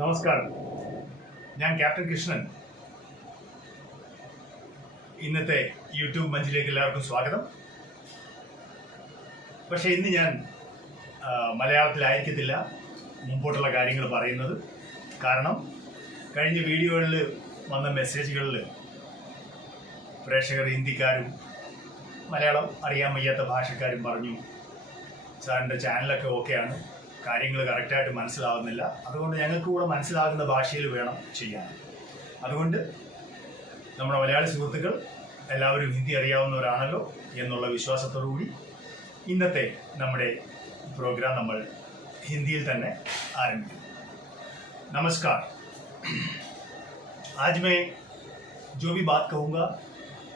നമസ്കാരം. ഞാൻ ക്യാപ്റ്റൻ കൃഷ്ണൻ. ഇന്നത്തെ യൂട്യൂബ് മഞ്ചിലേക്ക് എല്ലാവർക്കും സ്വാഗതം. പക്ഷേ ഇന്ന് ഞാൻ മലയാളത്തിലായിരിക്കത്തില്ല മുമ്പോട്ടുള്ള കാര്യങ്ങൾ പറയുന്നത്. കാരണം കഴിഞ്ഞ വീഡിയോകളിൽ വന്ന മെസ്സേജുകളിൽ പ്രേക്ഷകർ ഹിന്ദിക്കാരും മലയാളം അറിയാൻ വയ്യാത്ത ഭാഷക്കാരും പറഞ്ഞു, സാറിൻ്റെ ചാനലൊക്കെ ഓക്കെയാണ്, കാര്യങ്ങൾ കറക്റ്റായിട്ട് മനസ്സിലാവുന്നില്ല, അതുകൊണ്ട് ഞങ്ങൾക്ക് കൂടെ മനസ്സിലാകുന്ന ഭാഷയിൽ വേണം ചെയ്യാൻ. അതുകൊണ്ട് നമ്മുടെ മലയാളി സുഹൃത്തുക്കൾ എല്ലാവരും ഹിന്ദി അറിയാവുന്നവരാണല്ലോ എന്നുള്ള വിശ്വാസത്തോടുകൂടി ഇന്നത്തെ നമ്മുടെ പ്രോഗ്രാം നമ്മൾ हिंदी തന്നെ ആരംഭിക്കും. नमस्कार. आज मैं जो भी बात कहूँगा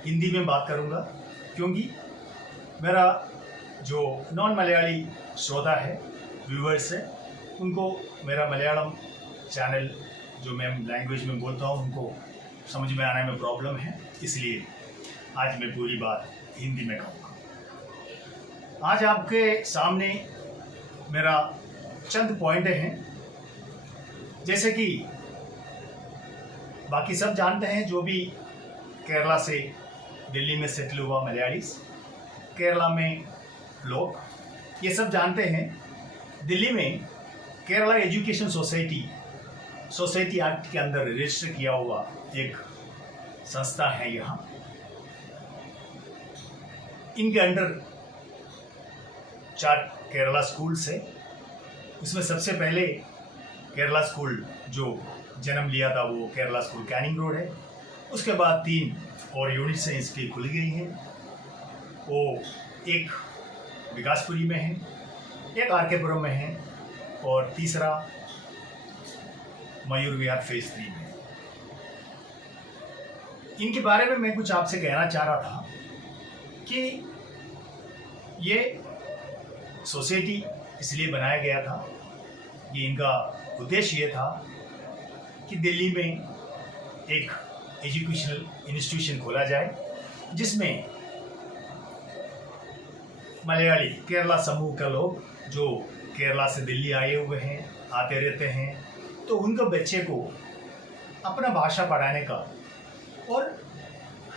हिंदी में बात करूँगा, क्योंकि मेरा जो नॉन मलयाली श्रोता है, व्यूवर्स है, उनको मेरा मलयालम चैनल जो मैं लैंग्वेज में बोलता हूँ उनको समझ में आने में प्रॉब्लम है, इसलिए आज मैं पूरी बात हिंदी में कहूँगा. आज आपके सामने मेरा चंद पॉइंट हैं. जैसे कि बाकी सब जानते हैं, जो भी केरला से दिल्ली में सेटल हुआ मलयालीस, केरला में लोग ये सब जानते हैं. दिल्ली में केरला एजुकेशन सोसाइटी एक्ट के अंदर रजिस्टर किया हुआ एक संस्था है. यहाँ इनके अंडर 4 केरला स्कूल्स है. उसमें सबसे पहले केरला स्कूल जो जन्म लिया था वो केरला स्कूल कैनिंग रोड है. उसके बाद 3 और यूनिट्स हैं इसकी खुल गई हैं. वो एक विकासपुरी में है, एक आरकेपुरम में है और तीसरा मयूर विहार फेज 3 में. इनके बारे में मैं कुछ आपसे कहना चाह रहा था कि ये सोसाइटी इसलिए बनाया गया था, ये इनका उद्देश्य ये था कि दिल्ली में एक एजुकेशनल इंस्टीट्यूशन खोला जाए जिसमें मलयाली केरला समूह के लोग जो केरला से दिल्ली आए हुए हैं, आते रहते हैं, तो उनके बच्चे को अपना भाषा पढ़ाने का, और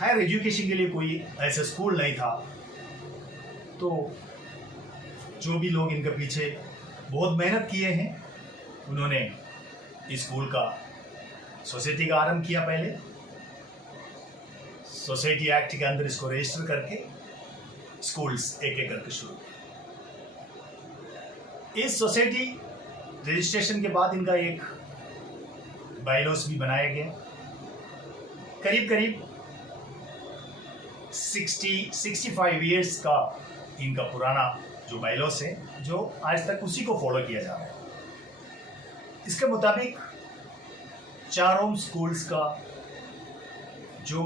हायर एजुकेशन के लिए कोई ऐसा स्कूल नहीं था, तो जो भी लोग इनके पीछे बहुत मेहनत किए हैं उन्होंने इस स्कूल का सोसाइटी का आरंभ किया. पहले सोसाइटी एक्ट के अंदर इसको रजिस्टर करके स्कूल्स एक एक करके शुरू किए. इस सोसाइटी रजिस्ट्रेशन के बाद इनका एक बायलॉस भी बनाया गया. करीब 65 इयर्स का इनका पुराना जो बायलॉस है, जो आज तक उसी को फॉलो किया जा रहा है. इसके मुताबिक चारों स्कूल्स का जो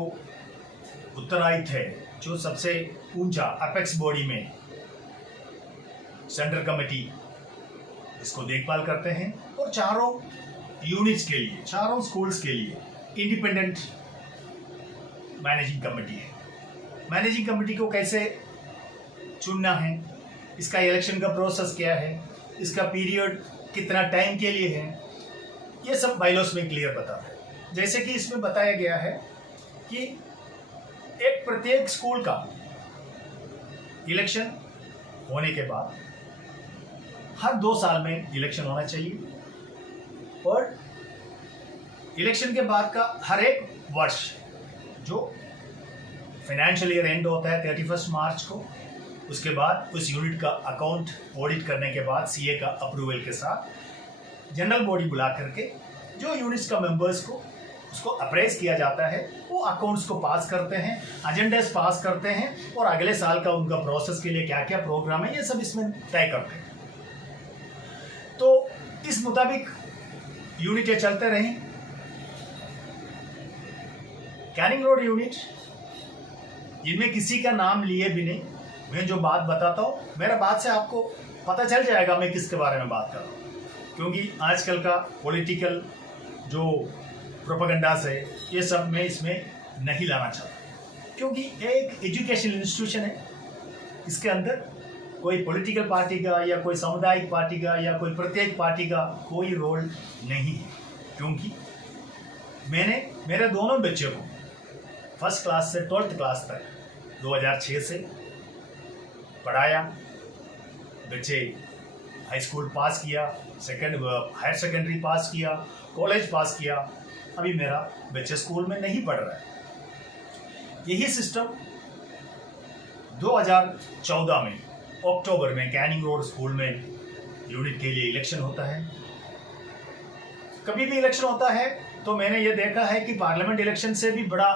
उत्तराधिकारी है, जो सबसे ऊंचा अपेक्स बॉडी में सेंट्रल कमेटी इसको देखभाल करते हैं, और चारों यूनिट्स के लिए, चारों स्कूल्स के लिए इंडिपेंडेंट मैनेजिंग कमेटी है. मैनेजिंग कमेटी को कैसे चुनना है, इसका इलेक्शन का प्रोसेस क्या है, इसका पीरियड कितना टाइम के लिए है, ये सब बायलॉस में क्लियर बताता है. जैसे कि इसमें बताया गया है कि एक प्रत्येक स्कूल का इलेक्शन होने के बाद हर 2 साल में इलेक्शन होना चाहिए, और इलेक्शन के बाद का हर एक वर्ष जो फाइनेंशियल ईयर एंड होता है 31 मार्च को, उसके बाद उस यूनिट का अकाउंट ऑडिट करने के बाद सीए का अप्रूवल के साथ जनरल बॉडी बुला करके जो यूनिट्स का मेंबर्स को उसको अप्रेज किया जाता है. वो अकाउंट्स को पास करते हैं, एजेंडास पास करते हैं, और अगले साल का उनका प्रोसेस के लिए क्या क्या प्रोग्राम है ये सब इसमें तय करते हैं. तो इस मुताबिक यूनिट चलते रहें. कैनिंग रोड यूनिट, इनमें किसी का नाम लिए भी नहीं, मैं जो बात बताता हूँ, मेरा बात से आपको पता चल जाएगा मैं किसके बारे में बात कर रहा हूँ, क्योंकि आजकल का पॉलिटिकल जो प्रोपेगेंडास है ये सब मैं इसमें नहीं लाना चाहता, क्योंकि एक एजुकेशनल इंस्टीट्यूशन है, इसके अंदर कोई पॉलिटिकल पार्टी का या कोई सामुदायिक पार्टी का या कोई प्रत्येक पार्टी का कोई रोल नहीं है. क्योंकि मैंने मेरे दोनों बच्चों को फर्स्ट क्लास से 12th क्लास तक 2006 से पढ़ाया। बच्चे हाई स्कूल पास किया, हायर सेकेंडरी पास किया, कॉलेज पास किया। अभी मेरा बच्चे स्कूल में नहीं पढ़ रहा है। यही सिस्टम 2014 में अक्टूबर में कैनिंग रोड स्कूल में यूनिट के लिए इलेक्शन होता है। कभी भी इलेक्शन होता है तो मैंने ये देखा है कि पार्लियामेंट इलेक्शन से भी बड़ा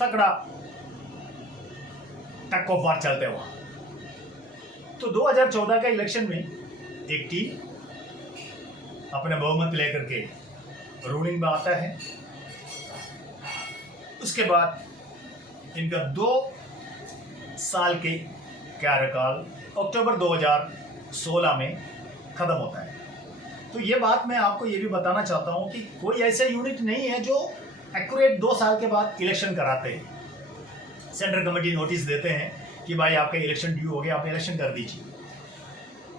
तगड़ा टग ऑफ वार चलते हुआ। तो 2014 का इलेक्शन में एक टीम अपने बहुमत लेकर के रूलिंग में आता है। उसके बाद इनका 2 साल के कार्यकाल अक्टूबर 2016 में खत्म होता है। तो ये बात मैं आपको ये भी बताना चाहता हूं कि कोई ऐसा यूनिट नहीं है जो एक्यूरेट 2 साल के बाद इलेक्शन कराते हैं। सेंट्रल कमेटी नोटिस देते हैं कि भाई आपका इलेक्शन ड्यू हो गया, आप इलेक्शन कर दीजिए।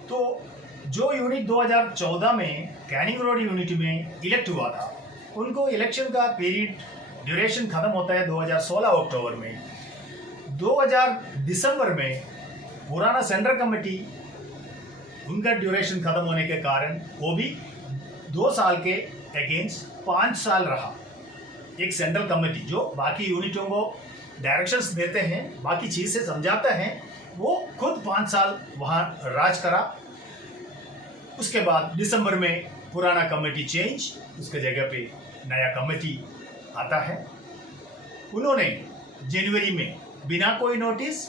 तो जो यूनिट 2014 में कैनिंग रोड यूनिट में इलेक्ट हुआ था, उनको इलेक्शन का पीरियड ड्यूरेशन खत्म होता है 2016 अक्टूबर में। 2000 दिसंबर में पुराना सेंट्रल कमेटी उनका ड्यूरेशन खत्म होने के कारण वो भी 2 साल के अगेंस्ट 5 साल रहा। एक सेंट्रल कमेटी जो बाकी यूनिटों को डायरेक्शंस देते हैं, बाकी चीज से समझाता है, वो खुद 5 साल वहां राज करा। उसके बाद दिसंबर में पुराना कमेटी चेंज, उसके जगह पे नया कमेटी आता है। उन्होंने जनवरी में बिना कोई नोटिस,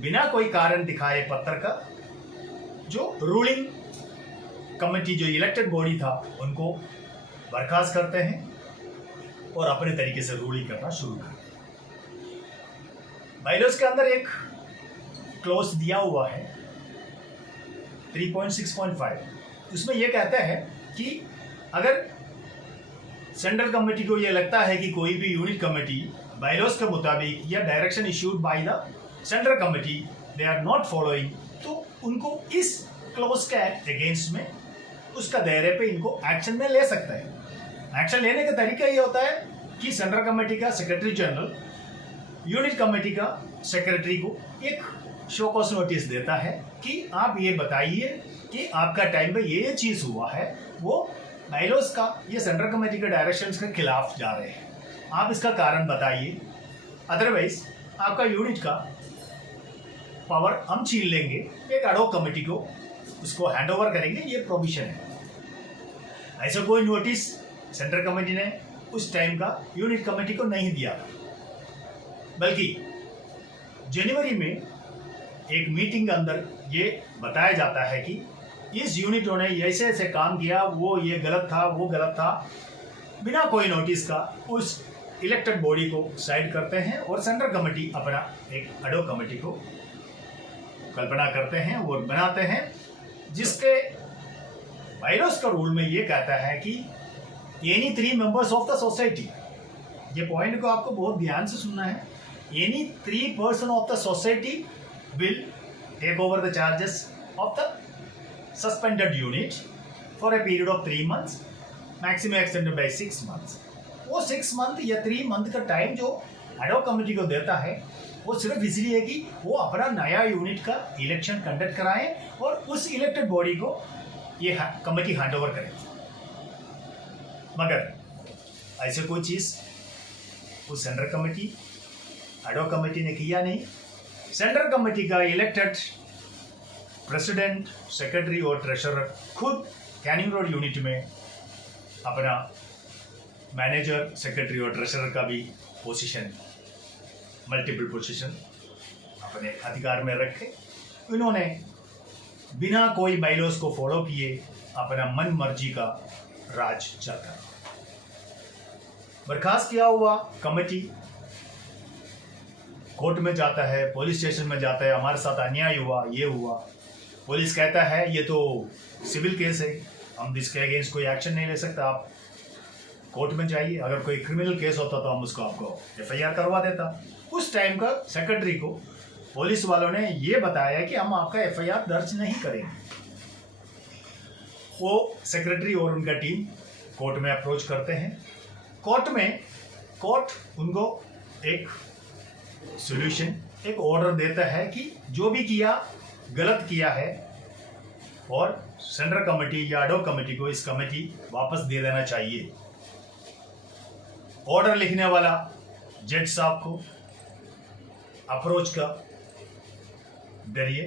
बिना कोई कारण दिखाए पत्र का जो रूलिंग कमेटी जो इलेक्टेड बॉडी था उनको बर्खास्त करते हैं और अपने तरीके से रूलिंग करना शुरू करते हैं। बाइलॉज के अंदर एक क्लोज दिया हुआ है 3.6.5, उसमें यह कहता है कि अगर सेंट्रल कमेटी को यह लगता है कि कोई भी यूनिट कमेटी बाइलॉज के मुताबिक या direction issued by the central committee they are not following, तो उनको इस क्लोज के अगेंस्ट में उसका दायरे पे इनको एक्शन में ले सकता है। एक्शन लेने का तरीका ये होता है कि सेंट्रल कमेटी का सेक्रेटरी जनरल यूनिट कमेटी का सेक्रेटरी को एक शो कॉज नोटिस देता है कि आप ये बताइए कि आपका टाइम पे ये चीज हुआ है, वो बाइलॉज का ये सेंट्रल कमेटी के डायरेक्शंस के खिलाफ जा रहे हैं, आप इसका कारण बताइए, अदरवाइज आपका यूनिट का पावर हम छीन लेंगे, एक एडहॉक कमेटी को उसको हैंड ओवर करेंगे, ये प्रोविजन है। ऐसा कोई नोटिस सेंट्रल कमेटी ने उस टाइम का यूनिट कमेटी को नहीं दिया, बल्कि जनवरी में एक मीटिंग के अंदर ये बताया जाता है कि इस यूनिटों ने ऐसे ऐसे काम किया, वो ये गलत था, वो गलत था। बिना कोई नोटिस का उस इलेक्टेड बॉडी को साइड करते हैं और सेंट्रल कमेटी अपना एक एडहॉक कमेटी को कल्पना करते हैं और बनाते हैं, जिसके बाइलॉज का रूल में ये कहता है कि any 3 members of the society, ये पॉइंट को आपको बहुत ध्यान से सुनना है, any 3 person of the society will take over the charges of the suspended unit for a period of 3 months, maximum extended by 6 months। वो 6 month या 3 month का टाइम जो एडहॉक कमेटी को देता है वो सिर्फ इसलिए कि वो अपना नया यूनिट का इलेक्शन कंडक्ट कराएं और उस इलेक्टेड बॉडी को ये कमेटी हैंड ओवर करे। मगर ऐसे कोई चीज उस सेंट्रल कमेटी एडहॉक कमेटी ने किया नहीं। सेंट्रल कमेटी का इलेक्टेड प्रेसिडेंट, सेक्रेटरी और ट्रेजरर खुद कैनिंग रोड यूनिट में अपना मैनेजर, सेक्रेटरी और ट्रेजरर का भी पोजीशन, मल्टीपल पोजीशन अपने अधिकार में रखे। इन्होंने बिना कोई बाइलॉज को फॉलो किए अपना मन मर्जी का राज चलता। बर्खास्त किया हुआ कमेटी कोर्ट में जाता है, पुलिस स्टेशन में जाता है, हमारे साथ अन्याय हुआ, ये हुआ। पुलिस कहता है ये तो सिविल केस है, हम इसके अगेंस्ट कोई एक्शन नहीं ले सकता, आप कोर्ट में जाइए। अगर कोई क्रिमिनल केस होता तो हम उसको आपको FIR करवा देता। उस टाइम का सेक्रेटरी को पुलिस वालों ने ये बताया कि हम आपका FIR दर्ज नहीं करेंगे। वो सेक्रेटरी और उनका टीम कोर्ट में अप्रोच करते हैं। कोर्ट उनको एक सॉल्यूशन, एक ऑर्डर देता है कि जो भी किया गलत किया है और सेंट्रल कमेटी या एडॉक कमेटी को इस कमेटी वापस दे देना चाहिए। ऑर्डर लिखने वाला जज साहब को अप्रोच का जरिए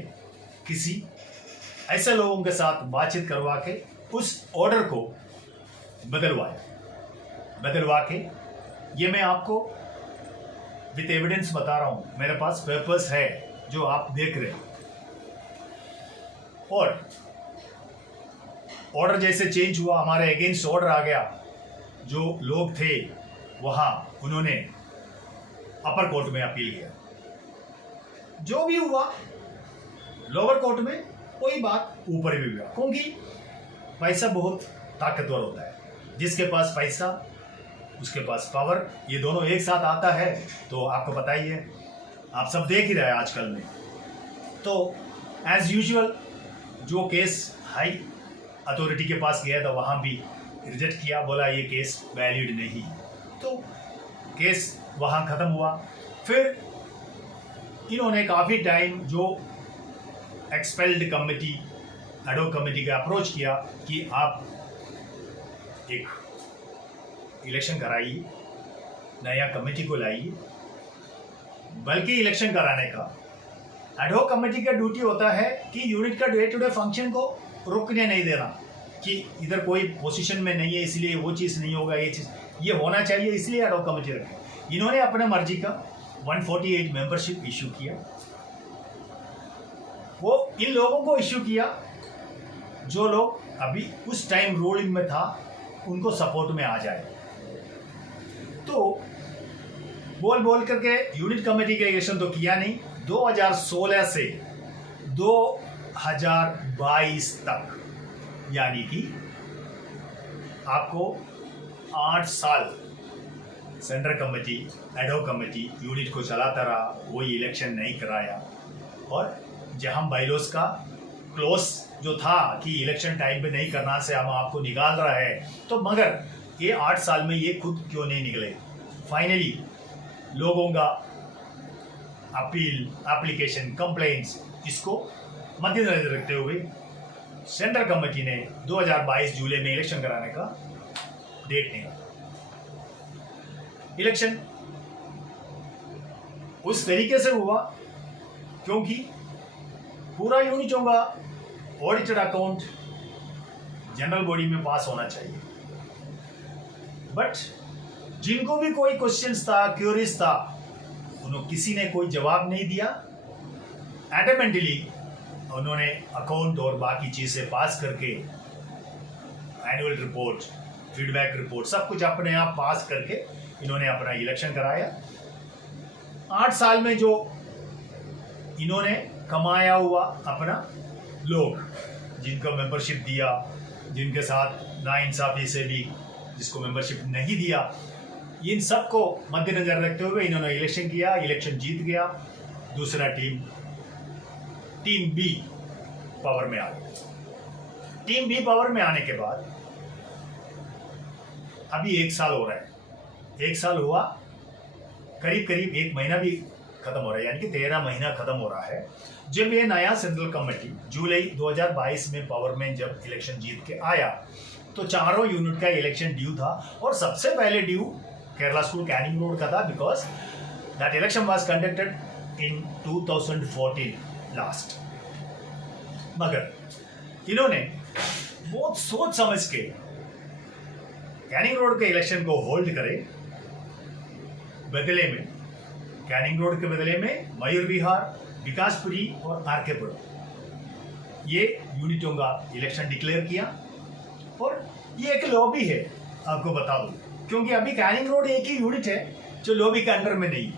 किसी ऐसे लोगों के साथ बातचीत करवा के उस ऑर्डर को बदलवा के, ये मैं आपको विद एविडेंस बता रहा हूं, मेरे पास पेपर्स है जो आप देख रहे हैं। और ऑर्डर जैसे चेंज हुआ, हमारे अगेंस्ट ऑर्डर आ गया, जो लोग थे वहां उन्होंने अपर कोर्ट में अपील किया। जो भी हुआ लोअर कोर्ट में कोई बात ऊपर भी हुआ, क्योंकि पैसा बहुत ताकतवर होता है। जिसके पास पैसा उसके पास पावर, ये दोनों एक साथ आता है तो आपको पता ही है, आप सब देख ही रहे हैं आजकल में। तो एज यूजुअल जो केस हाई अथॉरिटी के पास गया था वहाँ भी रिजेक्ट किया, बोला ये केस वैलिड नहीं, तो केस वहाँ ख़त्म हुआ। फिर इन्होंने काफ़ी टाइम जो एक्सपेल्ड कमेटी, एडॉक कमेटी का अप्रोच किया कि आप एक इलेक्शन कराइए, नया कमेटी को लाइए। बल्कि इलेक्शन कराने का एडॉक कमेटी का ड्यूटी होता है कि यूनिट का डे टू डे फंक्शन को रुकने नहीं देना, कि इधर कोई पोजीशन में नहीं है इसलिए वो चीज़ नहीं होगा, ये चीज़ ये होना चाहिए, इसलिए एडॉक कमेटी रखे। इन्होंने अपने मर्जी का 148 मेंबरशिप इशू किया। वो इन लोगों को इशू किया जो लोग अभी उस टाइम रूलिंग में था, उनको सपोर्ट में आ जाए। तो बोल करके यूनिट कमेटी का इलेक्शन तो किया नहीं। 2016 से 2022 तक, यानी कि आपको 8 साल central committee, ad hoc committee unit को चलाता रहा, कोई इलेक्शन नहीं कराया। और जहां बाइलॉस का क्लोज जो था कि इलेक्शन टाइम पे नहीं करना से हम आपको निकाल रहा है, तो मगर ये 8 साल में ये खुद क्यों नहीं निकले। फाइनली लोगों का अपील, एप्लीकेशन, कंप्लेंट्स, इसको मद्देनजर रखते हुए सेंट्रल कमेटी ने 2022 जुलाई में इलेक्शन कराने का डेट निकाला। इलेक्शन उस तरीके से हुआ क्योंकि पूरा यूनिटों का ऑडिटेड अकाउंट जनरल बॉडी में पास होना चाहिए। बट जिनको भी कोई क्वेश्चंस था, क्यूरीज था, उन्होंने किसी ने कोई जवाब नहीं दिया। एडमेंटली उन्होंने अकाउंट और बाकी चीजें पास करके एनुअल रिपोर्ट, फीडबैक रिपोर्ट, सब कुछ अपने आप पास करके इन्होंने अपना इलेक्शन कराया। 8 साल में जो इन्होंने कमाया हुआ अपना लोग, जिनको मेंबरशिप दिया, जिनके साथ नाइंसाफी से भी जिसको मेंबरशिप नहीं दिया, इन सब को मद्देनजर रखते हुए इन्होंने इलेक्शन किया। इलेक्शन जीत गया। दूसरा टीम बी पावर में आ गया। टीम बी पावर में आने के बाद अभी 1 साल हो रहा है। 1 साल हुआ, करीब 1 महीना भी खत्म हो रहा है, यानी कि 13 महीना खत्म हो रहा है। जब ये नया सेंट्रल कमेटी जुलाई 2022 में पावर में जब इलेक्शन जीत के आया, तो चारों यूनिट का इलेक्शन ड्यू था। और सबसे पहले due Kerala school Canning road का था, because that election was conducted in 2014 last. मगर इन्होंने बहुत सोच समझ के कैनिंग रोड के इलेक्शन को होल्ड करे, बदले में कैनिंग रोड के बदले में मयूर विहार, विकासपुरी और आरकेपुरम ये यूनिटों का इलेक्शन डिक्लेयर किया। और ये एक लॉबी है, आपको बता दूं, क्योंकि अभी कैनिंग रोड एक ही यूनिट है जो लॉबी के अंडर में नहीं।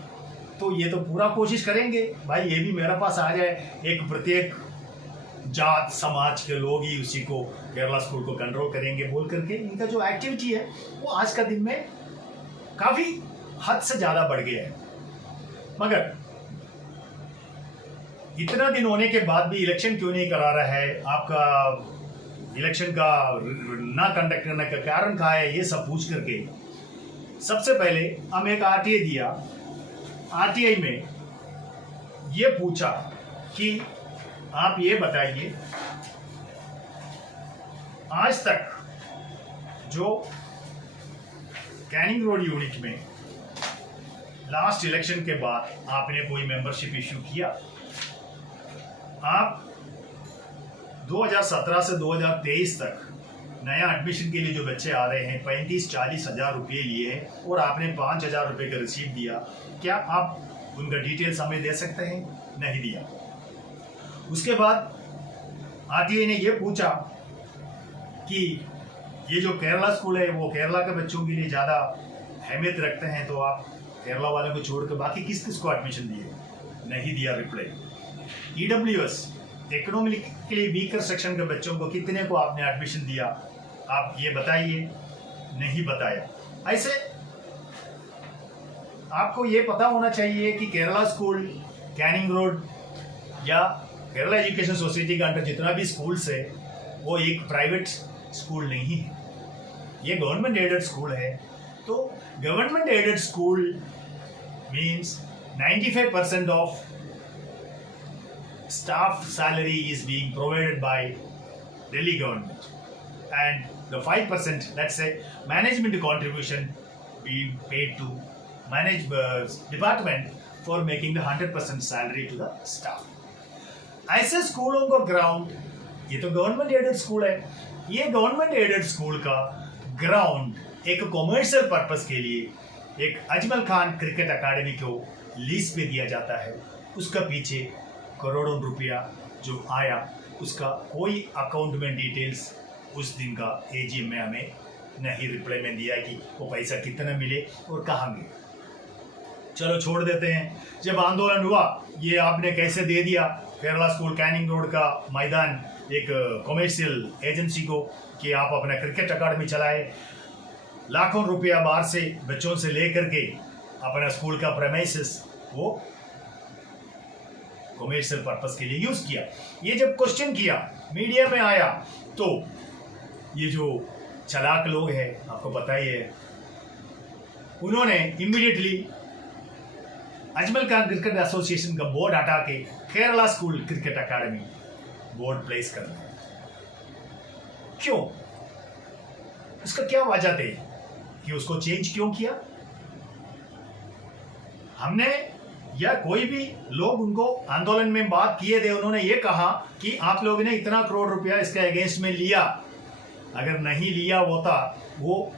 तो ये तो पूरा कोशिश करेंगे भाई ये भी मेरे पास आ जाए, एक प्रत्येक जात समाज के लोग ही उसी को केरला स्कूल को कंट्रोल करेंगे बोल करके इनका जो एक्टिविटी है वो आज का दिन में काफी हद से ज्यादा बढ़ गया है। मगर इतना दिन होने के बाद भी इलेक्शन क्यों नहीं करा रहा है आपका इलेक्शन का ना कंडक्ट करने का कारण क्या है, ये सब पूछ करके सबसे पहले हम एक आरटीआई दिया। आरटीआई में ये पूछा कि आप ये बताइए आज तक जो कैनिंग रोड यूनिट में लास्ट इलेक्शन के बाद आपने कोई मेंबरशिप इश्यू किया? आप 2017 से 2023 तक नया एडमिशन के लिए जो बच्चे आ रहे हैं 35-40 हज़ार रुपये लिए हैं और आपने 5,000 रुपये का रिसीट दिया, क्या आप उनका डिटेल्स हमें दे सकते हैं? नहीं दिया। उसके बाद आरटीआई ने ये पूछा कि ये जो केरला स्कूल है वो केरला के बच्चों के लिए ज़्यादा अहमियत रखते हैं, तो आप केरला वालों को छोड़कर बाकी किस किस को एडमिशन दिए? नहीं दिया reply. EWS economically weaker section के बच्चों को कितने को आपने एडमिशन दिया, आप ये बताइए। नहीं बताया। ऐसे आपको ये पता होना चाहिए कि केरला स्कूल, कैनिंग रोड या केरला एजुकेशन सोसाइटी के अंडर जितना भी स्कूल्स है वो एक प्राइवेट स्कूल नहीं है, ये गवर्नमेंट एडेड स्कूल है। तो government aided school means 95% of staff salary is being provided by Delhi government, and the 5%, let's say, management contribution being paid to management department for making the 100% salary to the staff. ऐसे स्कूलों को ground, ये तो government aided school है, ये government aided school का ground एक commercial purpose के लिए एक अजमल खान क्रिकेट अकादमी को लीज पे दिया जाता है। उसका पीछे करोड़ों रुपया जो आया उसका कोई अकाउंट में डिटेल्स उस दिन का एजीएम में हमें नहीं रिप्लाई में दिया कि वो पैसा कितना मिले और कहाँ मिले। चलो छोड़ देते हैं। जब आंदोलन हुआ ये आपने कैसे दे दिया केरला स्कूल कैनिंग रोड का मैदान एक कॉमर्शियल एजेंसी को कि आप अपना क्रिकेट अकादमी चलाए, लाखों रुपया बाहर से बच्चों से लेकर के अपना स्कूल का प्रेमाइसेस वो कॉमर्शियल पर्पस के लिए यूज किया। ये जब क्वेश्चन किया मीडिया में आया तो ये जो चालाक लोग हैं, आपको पता ही है, उन्होंने immediately Ajmal Khan cricket association का बोर्ड हटा के केरला स्कूल क्रिकेट अकादमी बोर्ड प्लेस कर दिया। क्यों? इसका क्या वजह थी कि उसको चेंज क्यों किया? हमने या कोई भी लोग उनको आंदोलन में बात किए थे, उन्होंने ये कहा कि आप लोगों ने इतना करोड़ रुपया इसके अगेंस्ट में लिया, अगर नहीं लिया होता वो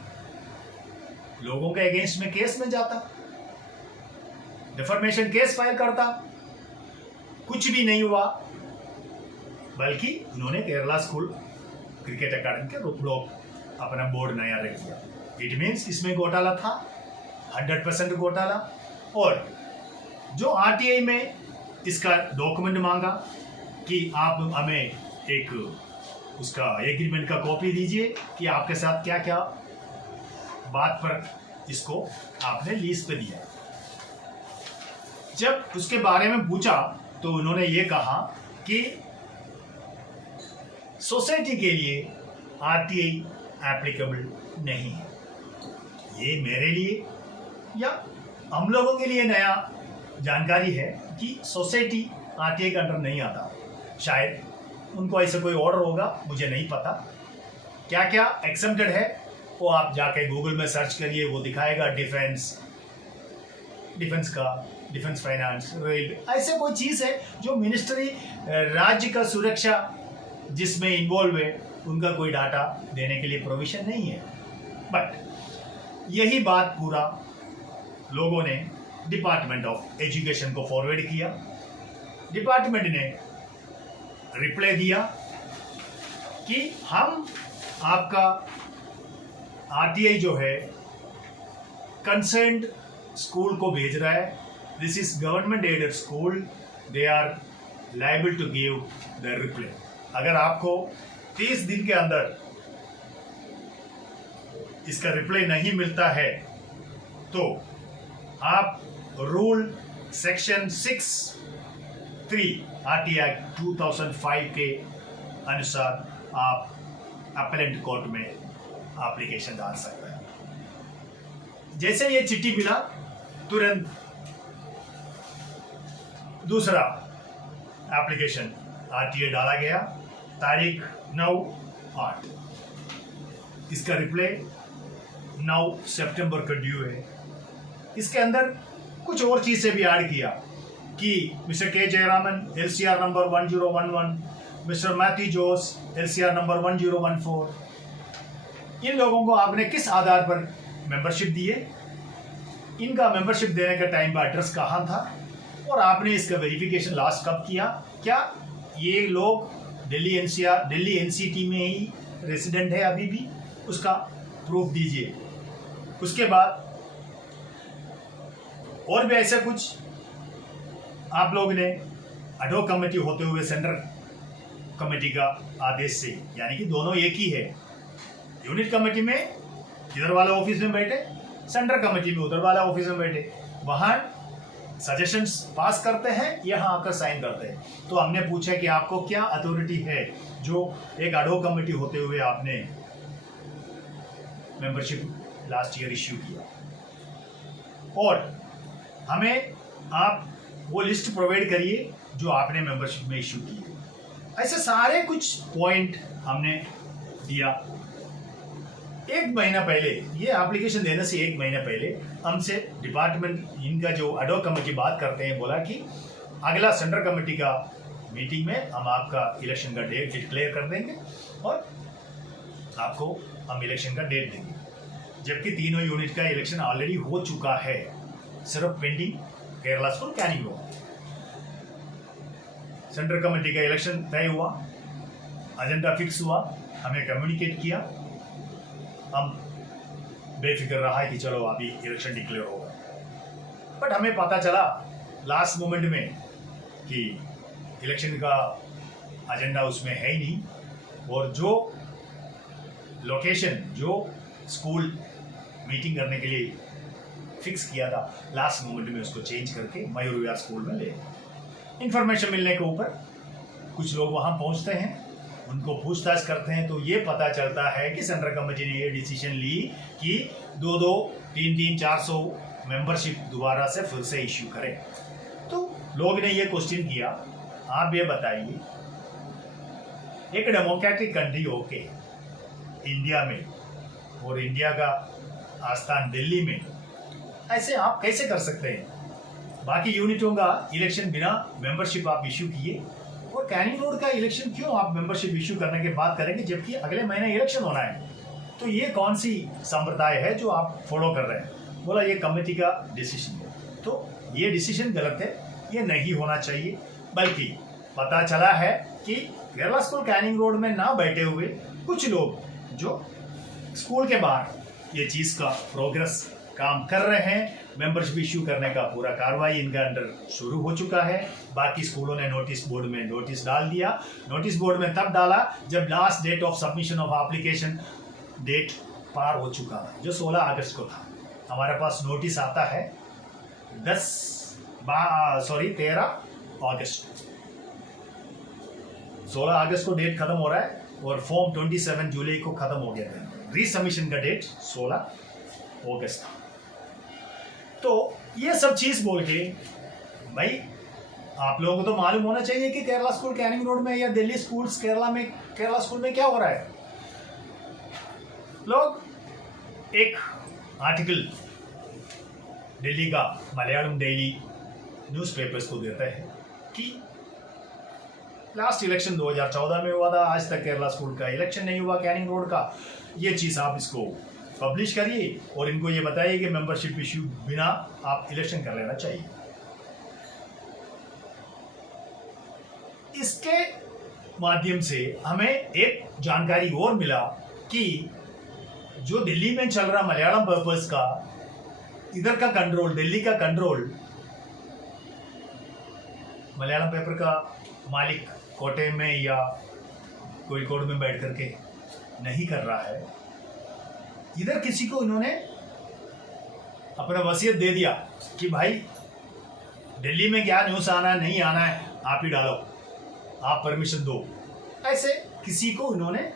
लोगों के अगेंस्ट में केस में जाता, डिफॉर्मेशन केस फाइल करता। कुछ भी नहीं हुआ, बल्कि उन्होंने केरला स्कूल क्रिकेट अकादमी के लोग अपना बोर्ड नया रख दिया। इट मीन्स इसमें घोटाला था, 100% घोटाला। और जो आरटीआई में इसका डॉक्यूमेंट मांगा कि आप हमें एक उसका एग्रीमेंट का कॉपी दीजिए कि आपके साथ क्या क्या बात पर इसको आपने लीज पे दिया। जब उसके बारे में पूछा तो उन्होंने ये कहा कि सोसाइटी के लिए आरटीआई एप्लीकेबल नहीं है। ये मेरे लिए या हम लोगों के लिए नया जानकारी है कि सोसाइटी आरटीआई के अंडर नहीं आता। शायद उनको ऐसा कोई ऑर्डर होगा, मुझे नहीं पता। क्या क्या एक्सेप्टेड है वो आप जाके गूगल में सर्च करिए, वो दिखाएगा। डिफेंस का, डिफेंस फाइनेंस, रेलवे, ऐसे कोई चीज़ है जो मिनिस्ट्री राज्य का सुरक्षा जिसमें इन्वॉल्व है, उनका कोई डाटा देने के लिए प्रोविजन नहीं है। बट यही बात पूरा लोगों ने डिपार्टमेंट ऑफ एजुकेशन को फॉरवर्ड किया। डिपार्टमेंट ने रिप्लाई दिया कि हम आपका आरटीआई जो है कंसर्न्ड स्कूल को भेज रहा है। This is government aided school, they are liable to give the reply. अगर आपको 30 दिन के अंदर इसका रिप्लाई नहीं मिलता है तो आप रूल सेक्शन 6(3) आरटीआई 2005 के अनुसार आप अपीलेंट कोर्ट में एप्लीकेशन डाल सकता है। जैसे ये चिट्ठी मिला तुरंत दूसरा एप्लीकेशन आरटीए डाला गया, तारीख 9/8। इसका रिप्लाई 9 सितंबर का ड्यू है। इसके अंदर कुछ और चीजें भी ऐड किया कि mister K Jayaraman LCR number 1011, mister Mathew Jose LCR number 1014, इन लोगों को आपने किस आधार पर मेंबरशिप दिए, इनका मेंबरशिप देने का टाइम का एड्रेस कहाँ था, और आपने इसका वेरिफिकेशन लास्ट कब किया, क्या ये लोग दिल्ली NCT में ही रेसिडेंट है अभी भी, उसका प्रूफ दीजिए। उसके बाद और भी ऐसा कुछ आप लोग ने एडहॉक कमेटी होते हुए सेंट्रल कमेटी का आदेश से, यानी कि दोनों एक ही है, यूनिट कमेटी में इधर वाला ऑफिस में बैठे, सेंट्रल कमेटी में उधर वाला ऑफिस में बैठे, वहां सजेशंस पास करते हैं, यहाँ आकर साइन करते हैं। तो हमने पूछा कि आपको क्या अथॉरिटी है जो एक एडहॉक कमेटी होते हुए आपने मेंबरशिप लास्ट ईयर इश्यू किया, और हमें आप वो लिस्ट प्रोवाइड करिए जो आपने मेंबरशिप में इश्यू की है। ऐसे सारे कुछ पॉइंट हमने दिया। एक महीना पहले, ये एप्लीकेशन देने से एक महीना पहले हमसे डिपार्टमेंट, इनका जो एडहॉक कमेटी बात करते हैं, बोला कि अगला सेंट्रल कमेटी का मीटिंग में हम आपका इलेक्शन का डेट डिक्लेयर कर देंगे और आपको हम इलेक्शन का डेट देंगे, जबकि तीनों यूनिट का इलेक्शन ऑलरेडी हो चुका है, सिर्फ pending Kerala school Canning road. Central committee का इलेक्शन तय हुआ, एजेंडा फिक्स हुआ, हमें कम्युनिकेट किया, हम बेफिक्र रहा है कि चलो अभी इलेक्शन डिक्लेयर होगा। बट हमें पता चला लास्ट मोमेंट में कि इलेक्शन का एजेंडा उसमें है ही नहीं, और जो लोकेशन जो स्कूल मीटिंग करने के लिए फिक्स किया था, लास्ट मोमेंट में उसको चेंज करके मयूर विहार स्कूल में ले। इंफॉर्मेशन मिलने के ऊपर कुछ लोग वहां पहुंचते हैं, उनको पूछताछ करते हैं, तो ये पता चलता है कि सेंट्रल कमेटी ने ये डिसीजन ली कि 2-2, 3-3, 400 मेंबरशिप दोबारा से फिर से इश्यू करें। तो लोग ने ये क्वेश्चन किया, आप ये बताइए, एक डेमोक्रेटिक कंट्री होके इंडिया में, और इंडिया का आस्थान दिल्ली में, ऐसे आप कैसे कर सकते हैं? बाकी यूनिटों का इलेक्शन बिना मेंबरशिप आप इश्यू किए, और कैनिंग रोड का इलेक्शन क्यों आप मेंबरशिप इश्यू करने के बाद करेंगे, जबकि अगले महीने इलेक्शन होना है? तो ये कौन सी संप्रदाय है जो आप फॉलो कर रहे हैं? बोला ये कमेटी का डिसीजन है। तो ये डिसीजन गलत है, ये नहीं होना चाहिए। बल्कि पता चला है कि केरला स्कूल कैनिंग रोड में ना बैठे हुए कुछ लोग जो स्कूल के बाहर ये चीज़ का प्रोग्रेस काम कर रहे हैं, मेंबरशिप इश्यू करने का पूरा कार्रवाई इनका अंडर शुरू हो चुका है। बाकी स्कूलों ने नोटिस बोर्ड में नोटिस डाल दिया। नोटिस बोर्ड में तब डाला जब last date of submission of application date पार हो चुका है, जो 16 अगस्त को था। हमारे पास नोटिस आता है 13 अगस्त। 16 अगस्त को डेट खत्म हो रहा है और फॉर्म 27 जुलाई को खत्म हो गया था। रीसबमिशन का डेट 16 अगस्त था। तो ये सब चीज बोल के भाई आप लोगों को तो मालूम होना चाहिए कि केरला स्कूल कैनिंग रोड में या दिल्ली स्कूल्स केरला स्कूल में क्या हो रहा है। लोग एक आर्टिकल दिल्ली का मलयालम डेली न्यूज़पेपर्स को देता है कि लास्ट इलेक्शन 2014 में हुआ था, आज तक केरला स्कूल का इलेक्शन नहीं हुआ कैनिंग रोड का। ये चीज़ आप इसको पब्लिश करिए और इनको ये बताइए कि मेंबरशिप इश्यू बिना आप इलेक्शन कर लेना चाहिए। इसके माध्यम से हमें एक जानकारी और मिला कि जो दिल्ली में चल रहा मलयालम पेपर्स का, इधर का कंट्रोल, दिल्ली का कंट्रोल मलयालम पेपर का मालिक कोटे में या कोझिकोड में बैठ करके नहीं कर रहा है। इधर किसी को इन्होंने अपना वसीयत दे दिया कि भाई दिल्ली में क्या न्यूज़ आना है, नहीं आना है, आप ही डालो, आप परमिशन दो। ऐसे किसी को इन्होंने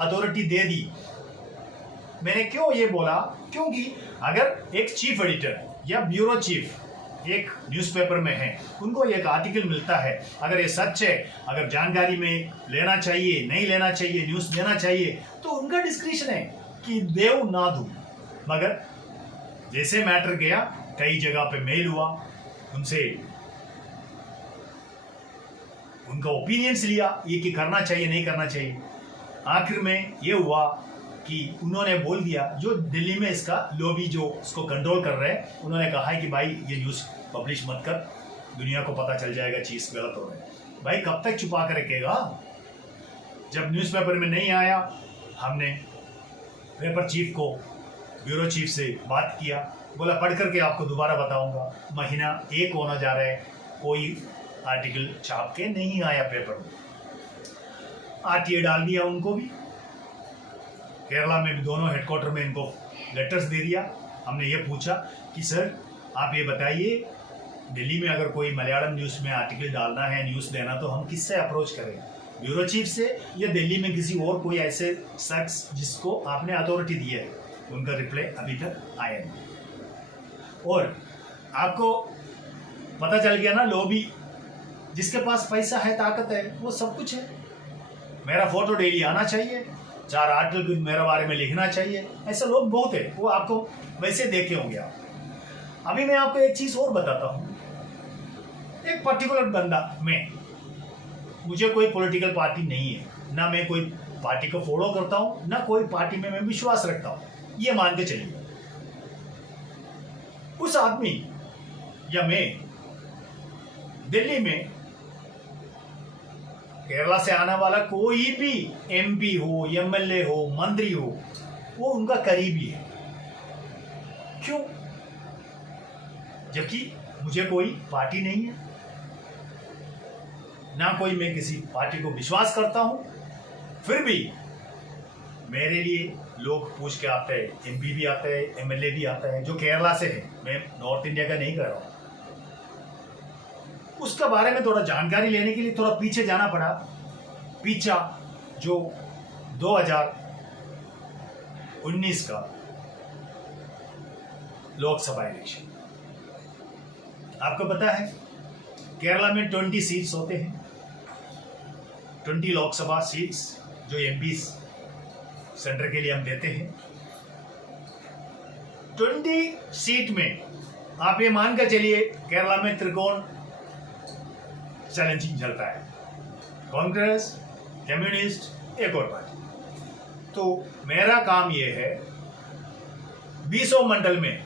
अथॉरिटी दे दी। मैंने क्यों ये बोला? क्योंकि अगर एक चीफ एडिटर या ब्यूरो चीफ एक न्यूज़पेपर में है, उनको एक आर्टिकल मिलता है, अगर ये सच है, अगर जानकारी में लेना चाहिए, नहीं लेना चाहिए, न्यूज़ देना चाहिए, तो उनका डिस्क्रिप्शन है कि देव ना दूं। मगर जैसे मैटर गया, कई जगह पे मेल हुआ, उनसे उनका ओपिनियंस लिया ये कि करना चाहिए नहीं करना चाहिए। आखिर में ये हुआ कि उन्होंने बोल दिया, जो दिल्ली में इसका लॉबी जो इसको कंट्रोल कर रहे हैं, उन्होंने कहा है कि भाई ये न्यूज़ पब्लिश मत कर, दुनिया को पता चल जाएगा चीज़ गलत हो रही है। भाई कब तक छुपा कर रखेगा? जब न्यूज़पेपर में नहीं आया, हमने पेपर चीफ को, ब्यूरो चीफ से बात किया, बोला पढ़ करके आपको दोबारा बताऊंगा। महीना 1 होना जा रहा है, कोई आर्टिकल छाप के नहीं आया पेपर में। आरटीए डाल दिया उनको भी, केरला में भी दोनों हेडक्वार्टर में इनको लेटर्स दे दिया। हमने ये पूछा कि सर आप ये बताइए, दिल्ली में अगर कोई मलयालम न्यूज़ में आर्टिकल डालना है, न्यूज़ देना, तो हम किससे अप्रोच करें? ब्यूरो चीफ से या दिल्ली में किसी और कोई ऐसे शख्स जिसको आपने अथॉरिटी दी है? उनका रिप्लाई अभी तक आया नहीं। और आपको पता चल गया ना, लॉबी, जिसके पास पैसा है, ताकत है, वो सब कुछ है। मेरा फोटो डेली आना चाहिए, 4 आर्टिकल मेरे बारे में लिखना चाहिए, ऐसे लोग बहुत है, वो आपको वैसे देखे होंगे आप। अभी मैं आपको एक चीज़ और बताता हूँ। एक पर्टिकुलर बंदा, मुझे कोई पॉलिटिकल पार्टी नहीं है, ना मैं कोई पार्टी को फॉलो करता हूँ, ना कोई पार्टी में मैं विश्वास रखता हूँ, ये मान के चलिए। उस आदमी या मैं दिल्ली में केरला से आने वाला कोई भी एमपी हो, एमएलए हो, मंत्री हो, वो उनका करीबी है। क्यों? जबकि मुझे कोई पार्टी नहीं है, ना कोई मैं किसी पार्टी को विश्वास करता हूं, फिर भी मेरे लिए लोग पूछ के आते हैं, एमपी भी आते हैं, एमएलए भी आते हैं, जो केरला से है, मैं नॉर्थ इंडिया का नहीं कर रहा हूं। उसका बारे में थोड़ा जानकारी लेने के लिए थोड़ा पीछे जाना पड़ा। पीछा जो 2019 का लोकसभा इलेक्शन, आपको पता है केरला में 20 सीट्स होते हैं, 20 लोकसभा सीट्स जो एमपी सेंटर के लिए हम देते हैं। 20 सीट में आप ये मान कर चलिए केरला में त्रिकोण चैलेंजिंग चलता है, कांग्रेस, कम्युनिस्ट, एक और पार्टी। तो मेरा काम ये है, 20 मंडल में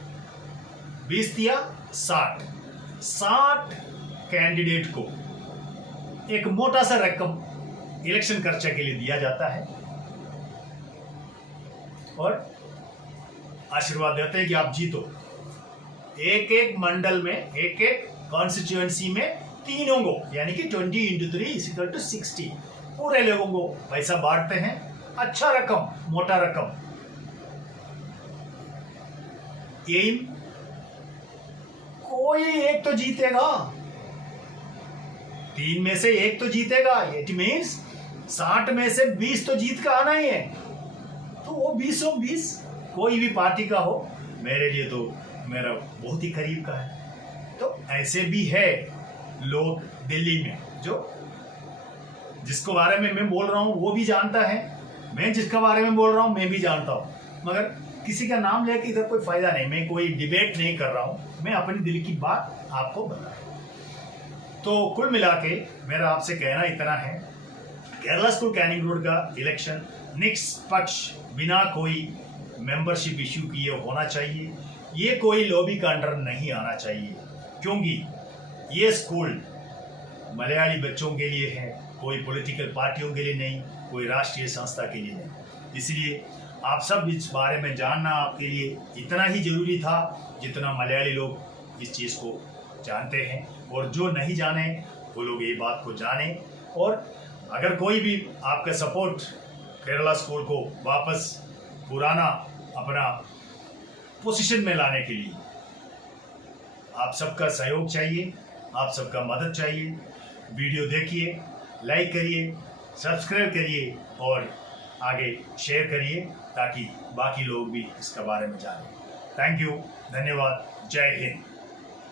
20 या 60 कैंडिडेट को एक मोटा सा रकम इलेक्शन खर्चा के लिए दिया जाता है और आशीर्वाद देते हैं कि आप जीतो। एक एक मंडल में, एक एक कॉन्स्टिट्यूएंसी में 3 होंगे, यानी कि 20 × 3 = 60। पूरे लोगों को पैसा बांटते हैं, अच्छा रकम, मोटा रकम। एम कोई एक तो जीतेगा, 3 में से 1 तो जीतेगा। इट मीन्स 60 में से 20 तो जीत का आना ही है। तो वो 20 कोई भी पार्टी का हो, मेरे लिए तो मेरा बहुत ही करीब का है। तो ऐसे भी है लोग दिल्ली में, जो जिसको बारे में मैं बोल रहा हूँ वो भी जानता है, मैं जिसके बारे में बोल रहा हूँ मैं भी जानता हूँ, मगर किसी का नाम लेके इधर कोई फायदा नहीं। मैं कोई डिबेट नहीं कर रहा हूँ, मैं अपनी दिल की बात आपको बता रहा हूँ। तो कुल मिला के मेरा आपसे कहना इतना है, केरला स्कूल कैनिंग रोड का इलेक्शन निष्पक्ष, बिना कोई मेंबरशिप इश्यू किए होना चाहिए। ये कोई लॉबी का अंडर नहीं आना चाहिए, क्योंकि ये स्कूल मलयाली बच्चों के लिए है, कोई पॉलिटिकल पार्टियों के लिए नहीं, कोई राष्ट्रीय संस्था के लिए नहीं। इसलिए आप सब इस बारे में जानना आपके लिए इतना ही जरूरी था जितना मलयाली लोग इस चीज़ को जानते हैं। और जो नहीं जाने वो लोग ये बात को जाने। और अगर कोई भी आपका सपोर्ट केरला स्कूल को वापस पुराना अपना पोजीशन में लाने के लिए आप सबका सहयोग चाहिए, आप सबका मदद चाहिए। वीडियो देखिए, लाइक करिए, सब्सक्राइब करिए और आगे शेयर करिए ताकि बाकी लोग भी इसके बारे में जानें। थैंक यू, धन्यवाद, जय हिंद।